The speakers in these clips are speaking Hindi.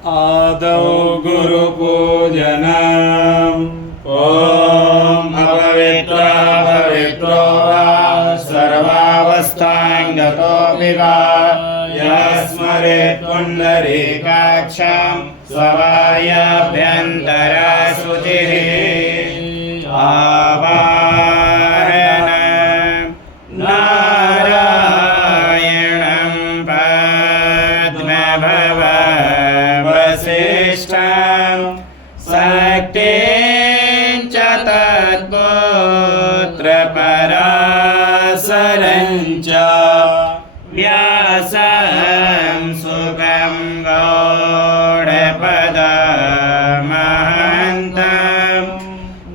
आदौ गुरुपूजनम्। ॐ अपवित्रो वा सर्वावस्थाङ्गतोऽपि वा यस्मरेत् पुण्डरीकाक्षं स्ववायाभ्यन्तरशुचिः आवाहनं नारायणं पद्मभववसिष्ठं शक्तिं च तत्पुत्रपराशरं च व्यासं सुखं गौडपदमहन्तं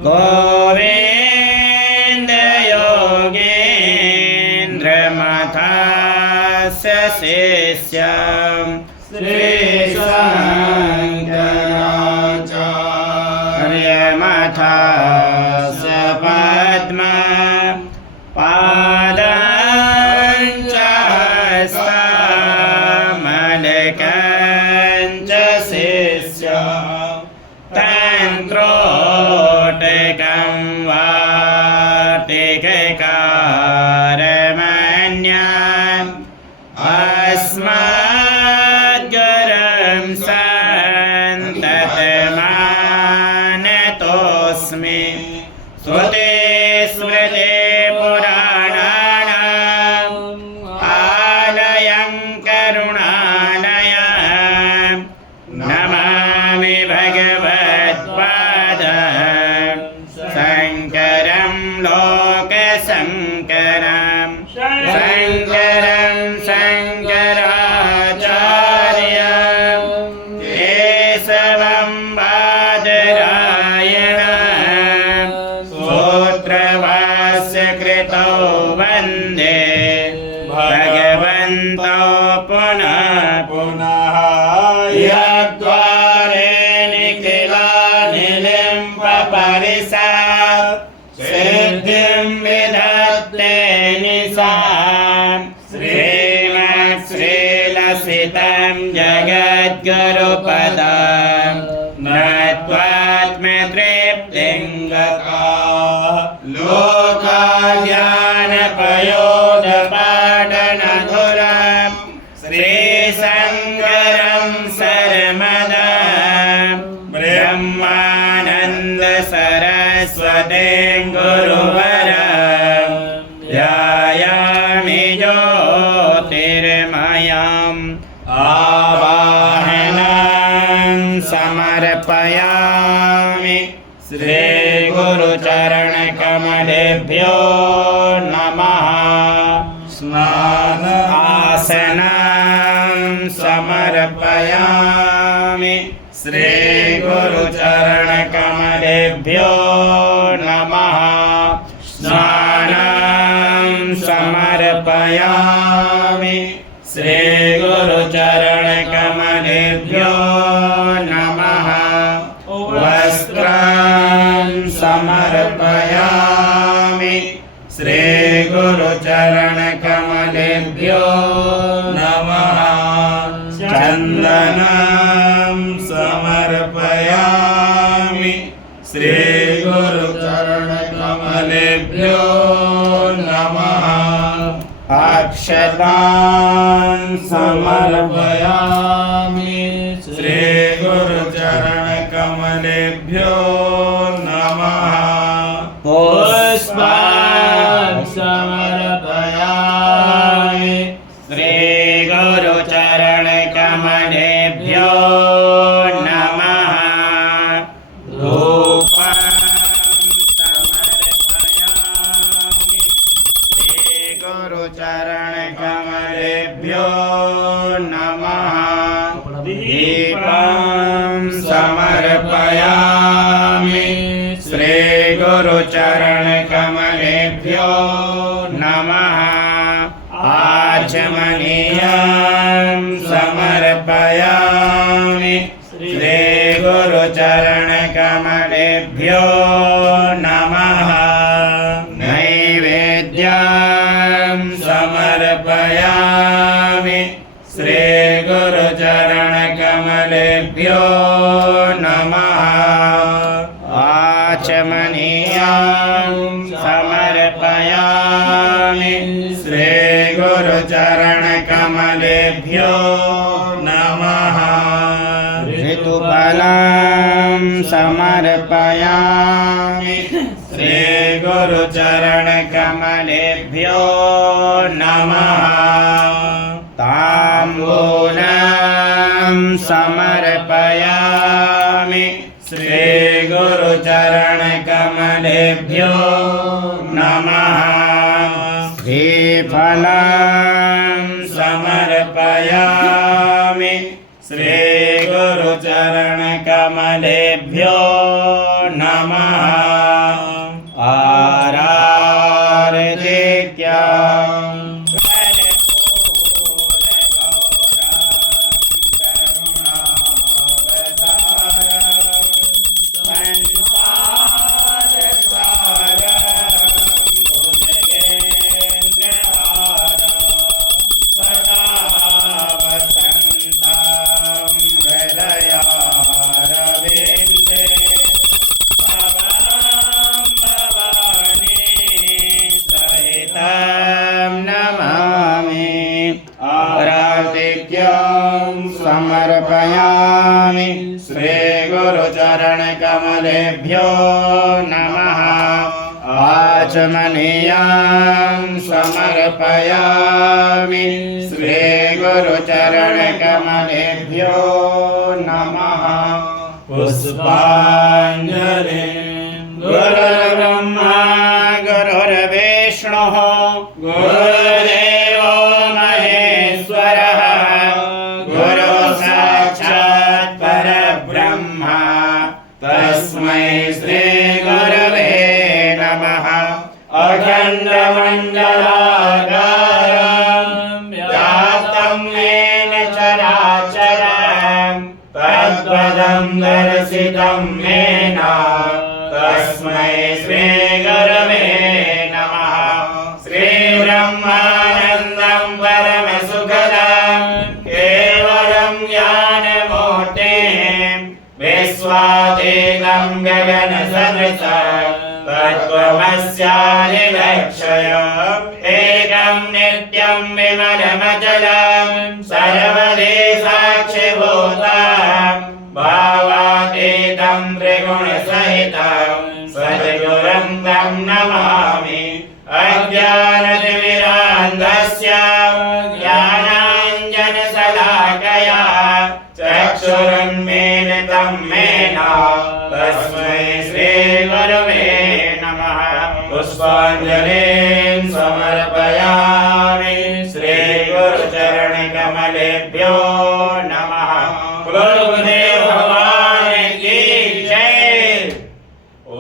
गोविन्दयोगीन्द्रमथस्य शिष्यं श्रीशङ्कराचार्यमथस्य पद्मपादं च हस्तमलकं च शिष्यं तन्त्रोटकं वाटिककारमन्यम् अस्मद्गुरुं सन्ततमानतोऽस्मि श्रुतिस्मृतिपुराणानाम् आलयं करुणालयं नमामि भगवत्पादं शङ्करं लोकशङ्करं शङ्करं शङ्कराचार्यं केशवं बादरायणं सूत्रभाष्यकृतौ वन्दे भगवन्तौ पुनः पुनः यद्वारे निखिलानिलिं पपरिषत् सिद्धिं विधत्ते निशां श्रीमत्श्रीलसितं जगद्गुरुपदं नत्वात्मतृप्तिं गताः लोकाज्ञानपयोधपाटनधुरं श्रीशङ्करं शर्मदं ब्रह्मानन्दसरस्वतीं गुरुवरं ध्यायामि ज्योतिर्मयम् आवाहनं समर्पयामि श्रीगुरुचरणकमलेभ्यो नमः। आसनं समर्पयामि श्रीगुरुचरणकमलेभ्यो नमः। स्नानं समर्पयामि श्रीगुरुचरणकमलेभ्यो नमः। वस्त्रं समर्पयामि श्रीगुरुचरणकमलेभ्यो नमः। चन्दनं समर्पयामि श्रीगुरुचरणकमलेभ्यो नमः। अक्षतां समर्पयामि श्रीगुरुचरणकमलेभ्यो नमः। पुष्पं समर्पयामि श्रीगुरुचरणकमलेभ्यो नमः। धूपं समर्पयामि श्रीगुरुचरणकमलेभ्यो नमः। दीपं समर्पयामि श्रीगुरुचरणकमलेभ्यो नमः। आचमनीयं समर्पयामि श्रीगुरुचरणकमलेभ्यो नमः। नैवेद्यं समर्पयामि श्रीगुरुचरणकमलेभ्यो श्रीगुरुचरणकमलेभ्यो नमः आचमनीयां समर्पयामि श्रीगुरुचरणकमलेभ्यो नमः ऋतुफलं समर्पयामि श्रीगुरुचरणकमलेभ्यो नमः ताम्बूलं समर्पयामि श्रीगुरुचरणकमलेभ्यो नमः श्रीफलं समर्पयामि श्रीगुरुचरणकमलेभ्यो नमः आरार्तिक्यं समर्पयामि श्रीगुरुचरणकमलेभ्यो नमः आचमनीयां समर्पयामि श्रीगुरुचरणकमलेभ्यो नमः पुष्पाञ्जलि गुरुर्ब्रह्मा गुरुर्विष्णुः गुरुर्देवो महेश्वरः तस्मै श्रीगुरवे नमः अखण्डमण्डलाकारं व्याप्तं येन चराचरं तत्पदं दर्शितं येन तस्मै श्रीगुरवे नमः श्रीब्रह्मानन्दं परमसुखदं केवलं ज्ञानमूर्तिं विश्वातीतं गगनसदृशं तत्त्वमस्यादिलक्ष्यम् एकं नित्यं विमलमचलं सर्वदि साक्षिभूतं भावातीतं त्रिगुणसहितं सद्गुरुं तं नमामि अज्ञानतिमिरान्धस्य ज्ञानाञ्जनशलाकया चक्षुरुन्मीलितं येन तस्मै श्रीगुरवे नमः पुष्पाञ्जलिं समर्पयामि श्रीगुरुचरणकमलेभ्यो नमः गुरुदेव भगवान की जय। ॐ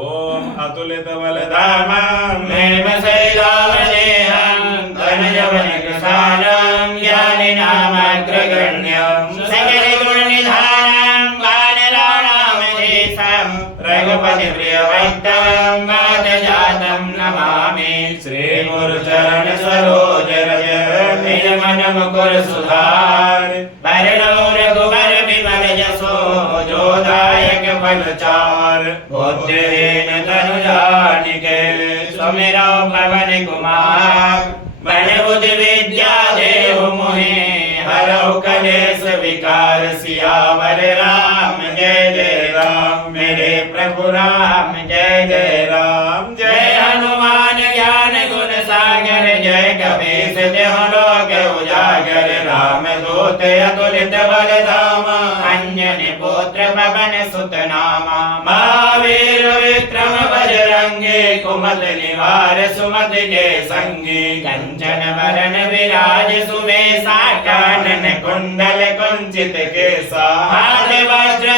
अतुलितबलधामं हेमशैलावदेहं धनजवनकृशालं ज्ञानिनामग्रगण्यं सकलगुणनिधानं वानराणामधीशं रघुपतिप्रियभक्तं वातजातं नमामि श्रीगुरुचरणसरोजरज निजमनमुकुरसुधार वरणो रघुवर विमलयशो जोदायक फलचार बुद्धिहीन तनुजानिके सुमिरो पवन कुमार बल बुद्धि विद्या देहु मोहि हरौ कलेश विकार सियावर राम जय जय राम मेरे प्रभु राम जय जय राम जय हनुमान ज्ञान गुण सागर जय कपीस देह लोक उजागर राम दूत अतुलित बल धामा अंजनी पुत्र पवन सुत नामा महावीर विक्रम बजरंगी कुमत निवार सुमत के संगी कंचन वरण विराज सुवेशा कानन कुंडल कुंचित केसा हाथ वज्र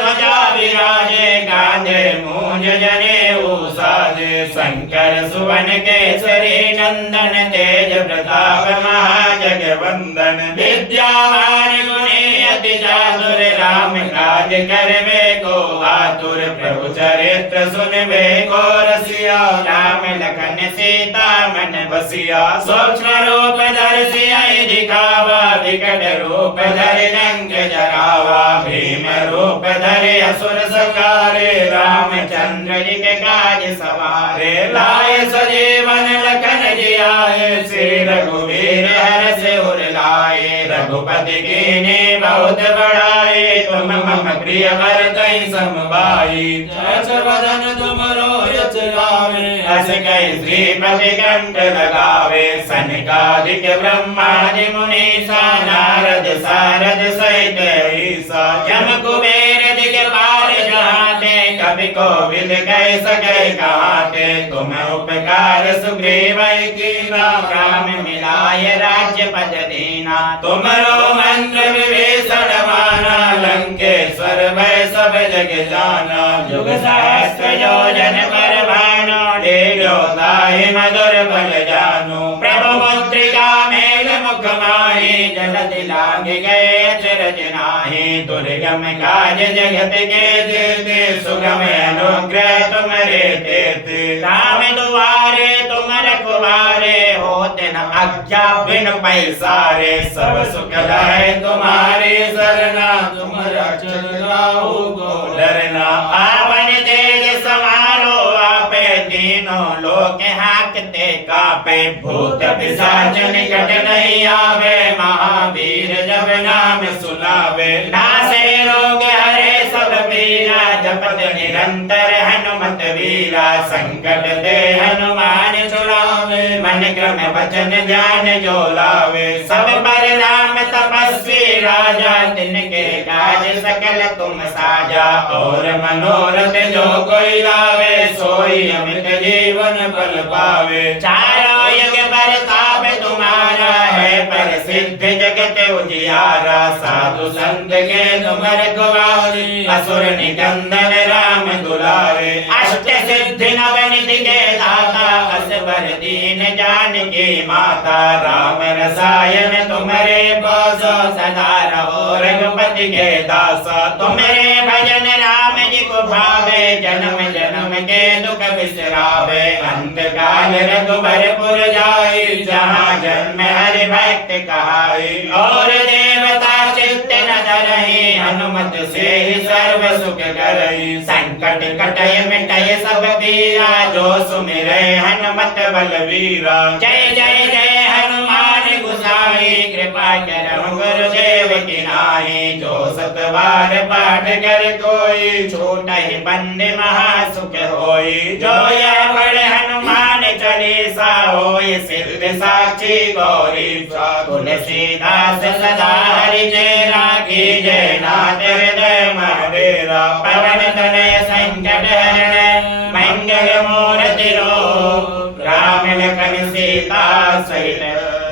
ध्वजा विराजे कांधे मूंज जनेऊ साजे शंकर सुवन केसरी नंदन तेज प्रताप महाजगवंदन विद्यावान गुणी अति चातुर राम काज त्याग करवे को आतुर प्रभु चरित्र सुनवे को रसिया राम लखन सीता मन बसिया सूक्ष्म रूप धर सियाई दिखावा विकट रूप धर रंग जरावा भीम रूप धर असुर सकारे रामचंद्र जी के काज सवारे लाए सजीवन लखन जी आए श्री रघुवीर हर से उर लाए रघुपति कीन्ही बहुत बड़ाई तुम मम प्रिय भरतहि समभाई जस वदन तुमरो यश गावे अस कहि श्रीपति कंठ लगावे सनकादिक ब्रह्मादि मुनीसा नारद सारद सहित ईसा यम कुबेर दिगपाल जहाते कवि कोविद कह सके कहाते तुम उपकार सुग्रीव कीना राम मिलाय राज्य पद दीना तुमरो मंत्र विभीषण माना लंकेश्वर भय सब जग जाना जुग सहस्त्र योजन पर भानु ढेलो ताहि मधुर बल जानु प्रभु मुद्रिका मेल मुख माहि जलधि लांघि गए अचरज नाहि दुर्गम काज जगत के जेते सुगम अनुग्रह तुम्हारे देते राम दुआरे तुम रखवारे होते न आज्ञा बिन पैसारे सब सुख है तुम्हारी सरना तुम रक्षक राहु को डरना पावन तेज समारो आपे तीनों लोक हाकते कापे भूत पिशाच निकट नहीं आवे महावीर जब नाम सुनावे नासे रोग हरे सब पीरा जपत निरंतर हनुमत वीरा संकट ते हनुमान छुड़ावे मन क्रम वचन ध्यान जो लावे सब पर राम तपस्वी राजा तिनके काज सकल तुम साजा और मनोरथ जो कोई लावे सोई अमित जीवन फल पावे चारों युग परताप तुम्हारा है पर सिद्ध जगत उजियारा साधु संत के तुम रखवारे असुर निकंदन राम दुलारे अष्ट सिद्धि नवनिधि के दाता असबर दीन जानकी माता राम रसायन तुम्हारे पास सदा रहो रघुपति के दासा तुम्हारे भजन राम जी को भावे जन्म जन्म के दुख बिसरावे अंत काल रघुबरपुर जाए जहाँ जन्म हरि भक्त कहाई और देवता चित्त न धरहि हनुमत से ही सर्व सुख करहि संकट कटय मिटय सब पीरा जो सुमिरै हनुमत बलवीरा जय जय जय हनुमान गोसाई कृपा करहु गुरुदेव की नाहि जो सतबार पाठ कर कोई छूटहि बंद महासुख होई जो यह पढ़े हनुमान चालीसा होई सिद्ध साक्षी गौरी तुलसीदास सदा हरि जय राखी जय नाथ हृदय महावीरा पवन तनय संकट हरण मंगल मूर्ति रूप राम लखन सीता सहित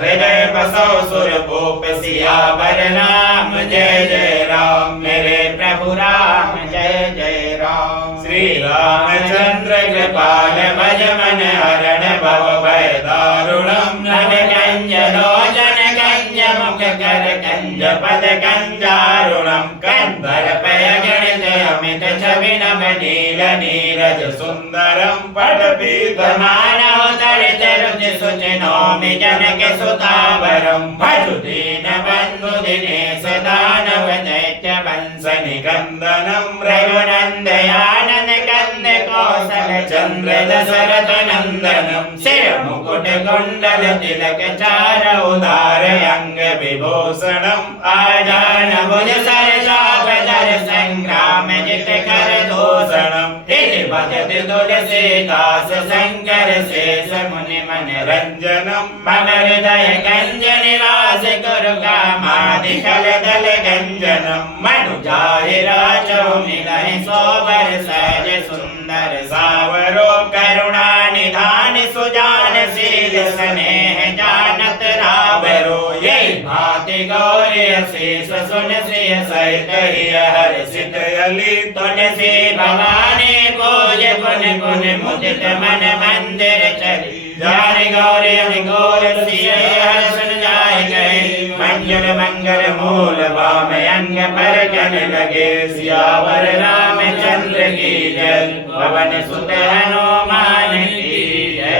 हृदय बसो सुरभूप सियावर नाम जय जय राम मेरे प्रभु राम जय जय राम श्री रामचंद्र कृपाल भज मन हरण भव भय दारुणम नव कंज लोचन कंज मुख कर कंज पद कंजारुणम कंधर पय गणित अमित छवि नभ नील नीरज सुंदरम पट पीत मानव तड़ित रुचि सुचि नौमि जनक सुतावरम भजु दीन बंधु दिनेश दानव दैत्य वंश निकंदनम रघुनंदयानन कंद कौशल चंद्र दशरथ नंदनम सिर मुकुट कुंडल तिलक चार उदार अंग विभूषणम आजान भुज सरचाप धर संग्राम जित कर दूषणम इति भजति तुलसीदास शंकर शेष मुनि मन रंजनम मम हृदय गंज निवास गुरु कामादि कल दल गंजनम मनु जाहि राजो मिलहि सोबर सहज सुंदर सावरो करुणा निधान सुजान शील स्नेह जानत रावरो यही भांति गौरी शेष सुन सिय सहित हर्षित अली तुलसी भवानी पूज पुन पुन मुदित मन मंदिर चली जारि गौरी हरि गौर सिय हर्षन जाय गए अंजुन मंगल मूल बाम अंग पर कन लगे सियावर रामचंद्र की जय पवन सुत हनुमान की